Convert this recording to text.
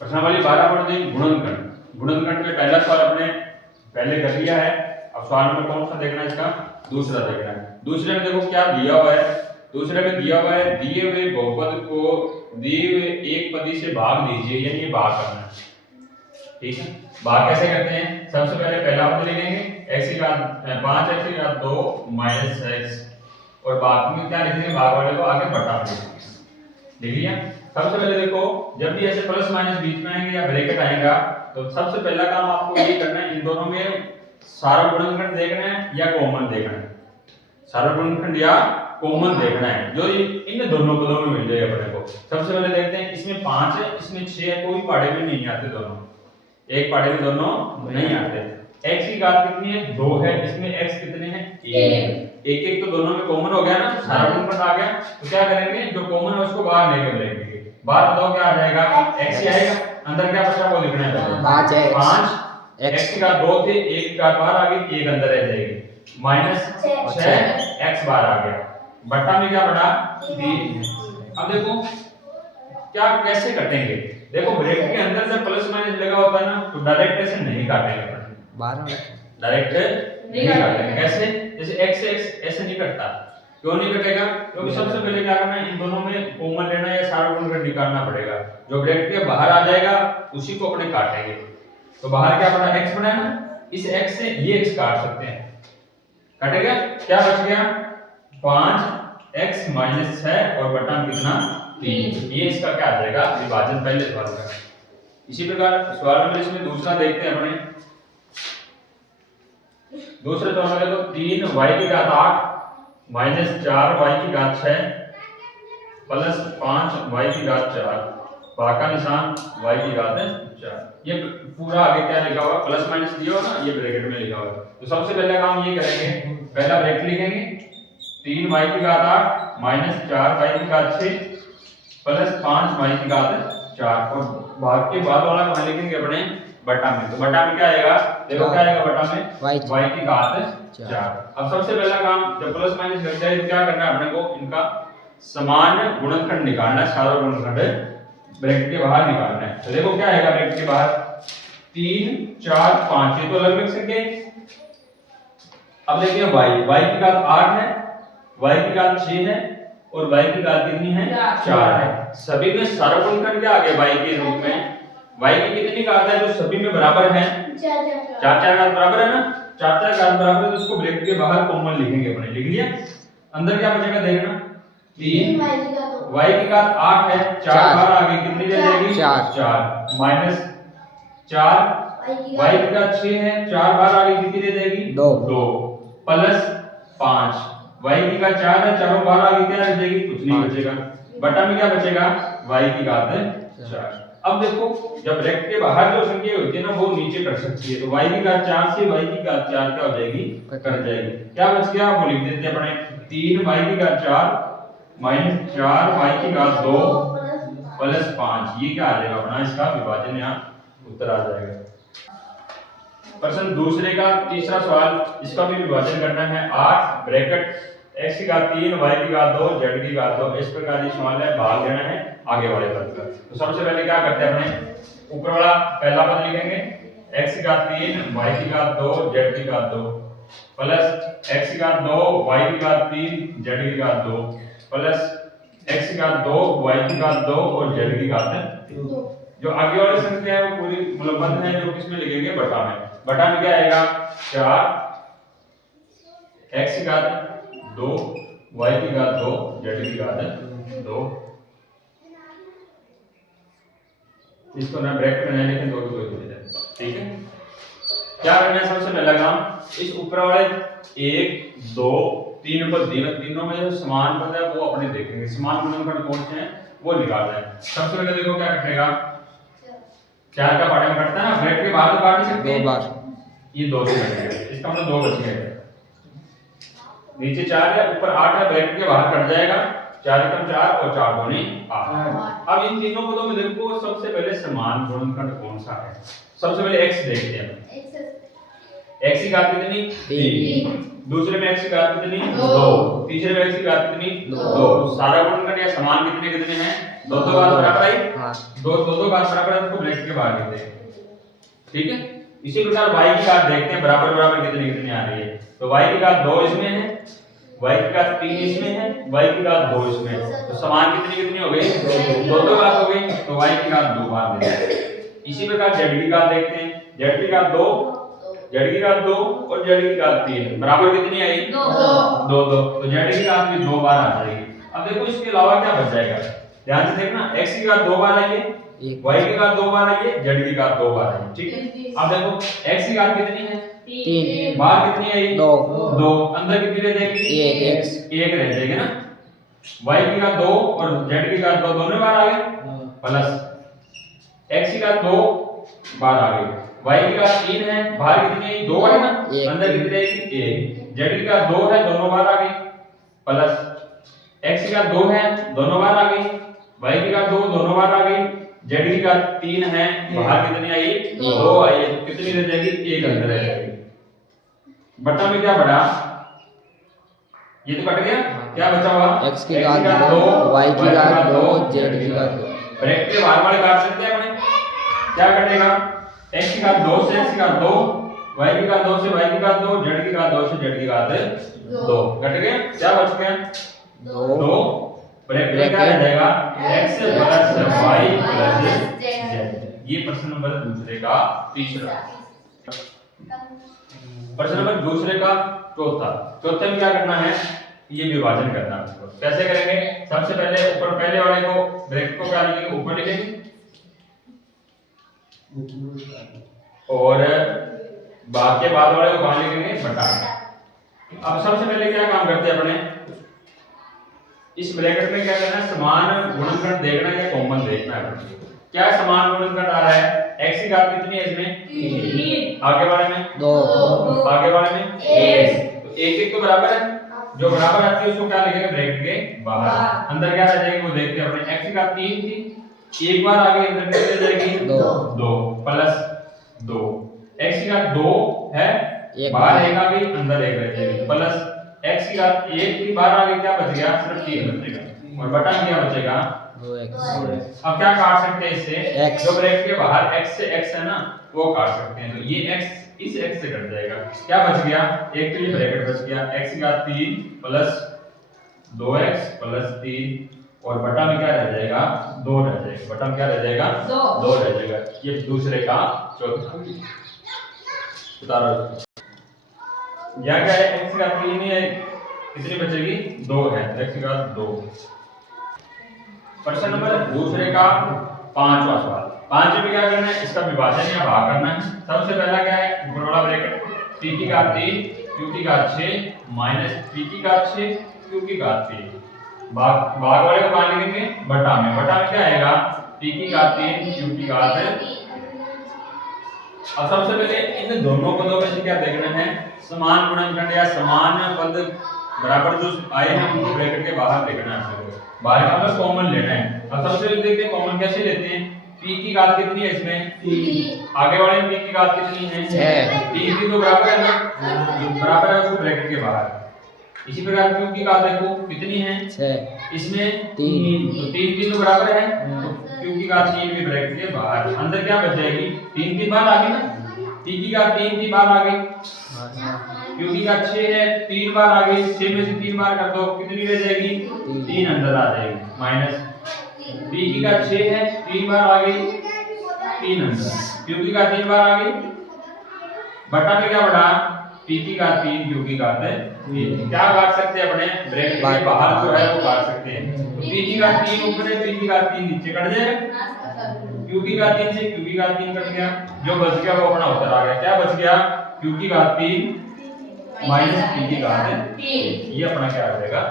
प्रश्नावली 12 गुणनखंड। गुणनखंड में पहला सवाल अपने पहले कर लिया है। अब सवाल नंबर कौन सा देखना है, इसका दूसरा देखना है। दूसरे में देखो क्या दिया हुआ है। दूसरे में दिया हुआ है दिए हुए बहुपद को दिए हुए एक पदी से भाग दीजिए, यानी ये भाग करना है। ठीक है, भाग कैसे करते हैं? सबसे पहले पहला पद लिखेंगे x की घात 5x की घात 2 माइनस x, और बाद में क्या लिखेंगे, भाग वाले को आगे बटा लिखेंगे। लिख लिया। सबसे पहले देखो, जब भी ऐसे प्लस माइनस बीच में आएंगे या ब्रैकेट आएगा तो सबसे पहला काम आपको ये करना है, इन दोनों में सारा गुणनखंड देखना है या कॉमन देखना है। सारा गुणनखंड या कॉमन देखना है, जो इन दोनों पदों में मिल जाए अपने को। सबसे पहले देखते हैं, इसमें 5 है, इसमें 6 है, कोई पाड़े में नहीं आते दोनों, एक पाड़े में दोनों नहीं आते। x की घात कितनी है, 2 है, इसमें x कितने हैं, 1। एक एक तो दोनों में कॉमन हो गया ना, सारा गुणनखंड आ गया। तो क्या करेंगे, जो कॉमन है उसको बाहर लेकर लेंगे। बाहर बताओ क्या आ जाएगा, x ही आएगा। अंदर क्या बचा वो लिखना है, 5 x की घात 2 थे, 1 की घात बाहर आ गई, 1 अंदर रह जाएगी, माइनस 6 x बाहर आ गया, बट्टा में क्या बटा 3। अब देखो क्या कैसे कटेंगे। देखो ब्रैकेट के अंदर जब प्लस माइनस लगा होता है ना, तो डायरेक्ट ऐसे नहीं काटेंगे, डायरेक्ट नहीं काटेंगे। कैसे, जैसे x से x ऐसे नहीं कटता। क्यों नहीं कटेगा, क्योंकि सबसे पहले क्या करना है, इन दोनों में कॉमन लेना है, सारा गुणनखंड निकालना पड़ेगा। जो ब्रैकेट के बाहर आ जाएगा उसी को अपने काटेंगे। तो बाहर क्या बना, x बना है ना, इस x से ये x काट सकते हैं, कटेगा। क्या बच गया, 5x माइनस 6 और बटा कितना 3। ये इसका क्या आ जाएगा, विभाजन पहले सवाल का। इसी प्रकार सवाल नंबर इसमें दूसरा देखते हैं अपने। दूसरे सवाल में तो 3y की घात 8 माइनस 4y की घात 6 प्लस 5y की घात 4, भाग का निशान y की घात 4। ये पूरा आगे क्या लिखा हुआ, प्लस माइनस दिया हो ना, ये ब्रैकेट में लिखा हुआ है। तो सबसे पहला काम ये करेंगे, पहला ब्रैकेट लिखेंगे, 3y की घात 8 माइनस 4y की घात 6 प्लस 5y की घात 4, और भाग के बाद वाला कहां लिखेंगे अपने, बटा में। तो बटा में क्या आएगा, देखो क्या आएगा बटा में, y की घात 4। अब सबसे पहला काम, जब प्लस माइनस लग जाए तो क्या करना है अपने को, इनका समान गुणनखंड निकालना है, सारा गुणनखंड ब्रैकेट के बाहर निकालना है। तो देखो क्या आएगा ब्रैकेट के बाहर, 3 4 5, ये तो अलग संख्या है। अब देखिए y की घात 8 है, y की घात 6 है, और y की घात कितनी है, 4 है। सभी में सारा गुणनखंड क्या आ गया y के रूप में। y की कितनी घात है जो सभी में बराबर है, 4 घात बराबर है ना, 4 घात बराबर है, तो इसको ब्रैकेट के बाहर कॉमन लिखेंगे अपने। लिख लिया। अंदर क्या बचेगा देखना, 3 y की घात 8 है, 4 बाहर आ गई, कितनी दे देगी, 4 माइनस 4 y की घात 6 है, 4 बाहर आ गई, कितनी दे देगी, 2 प्लस 5 y की घात 4 है, 4 बाहर आ गई, क्या रह जाएगी, कुछ नहीं बचेगा, बटा में क्या बचेगा, y की घात 4। अब देखो जब ब्रैकेट के बाहर जो संख्या होती है ना वो नीचे कर सकती है, तो y की घात 4 से y की घात 4 क्या हो जाएगी, कट जाएगी। क्या बच गया वो लिख देते हैं अपने, 3y की घात 4 माइनस 4y की घात 2 प्लस 5, ये क्या आ जाएगा अपना, इसका विभाजन यहाँ उत्तर आ जाएगा। प्रश्न दूसरे का तीसरा सवाल, इसका भी विभाजन करना है। 8 ब्रैकेट x की घात 3 y की घात 2 z की घात 2, इस प्रकार ये सवाल है, भाग लेना है आगे वाले पद का। तो सबसे पहले क्या करते हैं अपने, ऊपर वाला पहला पद लिखेंगे, x की घात 3 y की घात 2 z की घात 2 प्लस x की घात 2 y की घात 3 z की घात 2 प्लस x की घात 2 y की घात 2 और z की घात 2। जो आगे वाली संख्या है वो पूरी मतलब बंद है, जो किसमें लिखेंगे, बटा में। बटा में क्या आएगा, 4 x की घात 2 y की घात 2 z की घात 2। इसको ना ब्रैकेट में नहीं लिखें तो भी कोई दिक्कत है, ठीक है। क्या करना है, सबसे पहला काम, इस ऊपर वाले 1 2 3 पद तीनों में जो समान पद है वो अपने देखेंगे, समान गुणनखंड कौन से हैं वो निकालना है। सबसे पहले देखो क्या कटेगा, 4 का पाड़े में कटता है ना, ब्रैकेट के बाहर तो काट नहीं सकते, 2 बार, ये 2 से कटेगा, इसका मतलब 2 बच गए। नीचे 4 है, ऊपर 8 है, ब्रैकेट के बाहर कट जाएगा, 4 एकम 4 और 4 दूनी 8। अब इन तीनों पदों में देखो सबसे पहले समान गुणनखंड कौन सा है। सबसे पहले x देखते हैं, x की घात कितनी, 3 दूसरे में x की घात कितनी 2, तीसरे में x की घात कितनी 2। सारा गुणनखंड या समान कितने कितने हैं, दो दो घात बराबर आई। हाँ दो दो घात बराबर है, उसको ब्रैकेट के बाहर लिखते हैं, ठीक है। इसी प्रकार y की घात देखते हैं बराबर बराबर कितनी कितनी आ रही है। तो y की घात 2 इसमें है, y की घात 3 इसमें है, y की घात 2 इसमें है। तो समान कितनी कितनी हो गई, दो दो घात हो गई, तो y की घात 2 बार देते हैं। इसी प्रकार z की घात देखते हैं, z की घात 2, z की घात 2 और z की घात 3 बराबर कितनी आई, 2 2। तो z की घात भी 2 बार आ जाएगी। अब देखो इसके अलावा क्या बच जाएगा, ध्यान से देखना, x की घात 2 बार आई है, y की घात 2 बार आई है, z की घात 2 बार आई है, ठीक है। अब देखो x की घात कितनी है 3, बाहर कितनी आई 2, 2, अंदर कितनी रह जाएगी 1 रह जाएगी ना। y की घात 2 और z की घात 2 दोनों बार आ गए, प्लस x की घात 2 बार आ गई, y की घात 3 है, बाहर कितनी आई 2 आई ना, अंदर कितनी रहेगी 1, z की घात 2 है, दोनों बार आ गई, प्लस x की घात 2 है, दोनों बार आ गई, y की घात 2 दोनों बार आ गई, z की घात 3 है, बाहर कितनी आई 2 आई है, तो कितनी रह जाएगी 1 अंदर रह जाएगी। बटा में क्या बढ़ा, ये तो कट गया, क्या बचा हुआ x की घात 2, y की घात 2, z की घात 2। ब्रैकेट के बाहर वाले काट सकते हैं अपने, क्या कटेगा x की घात 2 से x की घात 2, y की घात 2 से y की घात 2, z की घात 2 से z की घात 2 कट गए। क्या बच गया 2, ब्रैकेट में क्या रह जाएगा x plus y plus z। ये प्रश्न नंबर दूसरे का तीसरा। प्रश्न नंबर दूसरे का चौथा, चौथे में क्या करना है, ये विभाजन करना है। उसको कैसे करेंगे, सबसे पहले ऊपर पहले वाले को ब्रैकेट को क्या लिखेंगे, ऊपर लिखेंगे, और बाद वाले को कहां लिखेंगे बटा। अब सबसे पहले क्या काम करते हैं अपने, इस ब्रैकेट में क्या करना है, समान गुणनखंड देखना है या कॉमन देखना है। क्या समान गुणनखंड आ रहा है, x की घात कितनी है इसमें 3, आगे वाले में 2, आगे वाले में 1, तो एक एक तो बराबर है, जो बराबर आती है उसको क्या लिखेंगे ब्रैकेट के बाहर, अंदर क्या रह जाएगी वो देखते हैं अपने। x की घात 3 थी, एक बार आगे अंदर कितनी रह जाएगी 2 प्लस 2, x की घात 2 है, बाहर एक आ गई अंदर एक रह जाएगी, प्लस x की घात 1 थी, बाहर आ गई, क्या बच गया सिर्फ 3 बचेगा, और बटा क्या बचेगा 2x। अब क्या काट सकते हैं इससे, जो ब्रैकेट के बाहर x से x है ना वो काट सकते हैं, तो ये x इस x से कट जाएगा, क्या बच गया, एक तो ये ब्रैकेट बच गया, x की घात 3 प्लस 2x प्लस 3 और बटा में क्या रह जाएगा 2 रह जाएगा, बटा में क्या रह जाएगा 2 रह जाएगा। ये दूसरे का चौथा उतारो। यहाँ क्या है, x की घात 3 है, कितनी बचेगी 2 है, x की घात 2। प्रश्न नंबर दूसरे का पांचवा सवाल, पांचवे में क्या करना है, इसका विभाजन या भाग करना है। सबसे पहला क्या है, ऊपर वाला ब्रैकेट p की घात 3 q की घात 6 माइनस p की घात 6 q की घात 3, भाग वाले को कहां लिखेंगे बटा में, बटा में क्या आएगा p की घात 3 q की घात 3। अब सबसे पहले इन दोनों पदों में से क्या देखना है, समान गुणनखंड या समान पद बराबर जो आए हैं उनको ब्रैकेट के बाहर देखना है, बाहर का मतलब कॉमन लेना है। अब सबसे पहले देखते हैं कॉमन कैसे लेते हैं, p की घात कितनी है इसमें 3, आगे वाले में p की घात कितनी है 6, 3 की तो बराबर है ना, बराबर है उसको ब्रैकेट के बाहर। इसी प्रकार q की घात देखो कितनी है 6, इसमें 3, तो 3 की तो बराबर है, तो q की घात 3 भी ब्रैकेट के बाहर, अंदर क्या बच जाएगी 3 की बार आ गई ना, p की घात 3 की बार आ गई, q की घात 6 है 3 बार आ गई, 6 में से 3 बार कर दो कितनी रह जाएगी 3 अंदर आ जाएगी, माइनस b की घात 6 है 3 बार आ गई 3 अंदर, q की घात 3 बार आ गई, बटा में क्या बढ़ा p की घात 3 q की घात 3। क्या काट सकते हैं अपने ब्रैकेट के बाहर जो है वो काट सकते हैं, तो p की घात 3 ऊपर है, p की घात 3 नीचे कट जाएगा, q की घात 3 से q की घात 3 कट गया, जो बच गया वो अपना उत्तर आ गया। क्या बच गया q की घात 3 माइनस p की घात 3, ये अपना क्या आ जाएगा।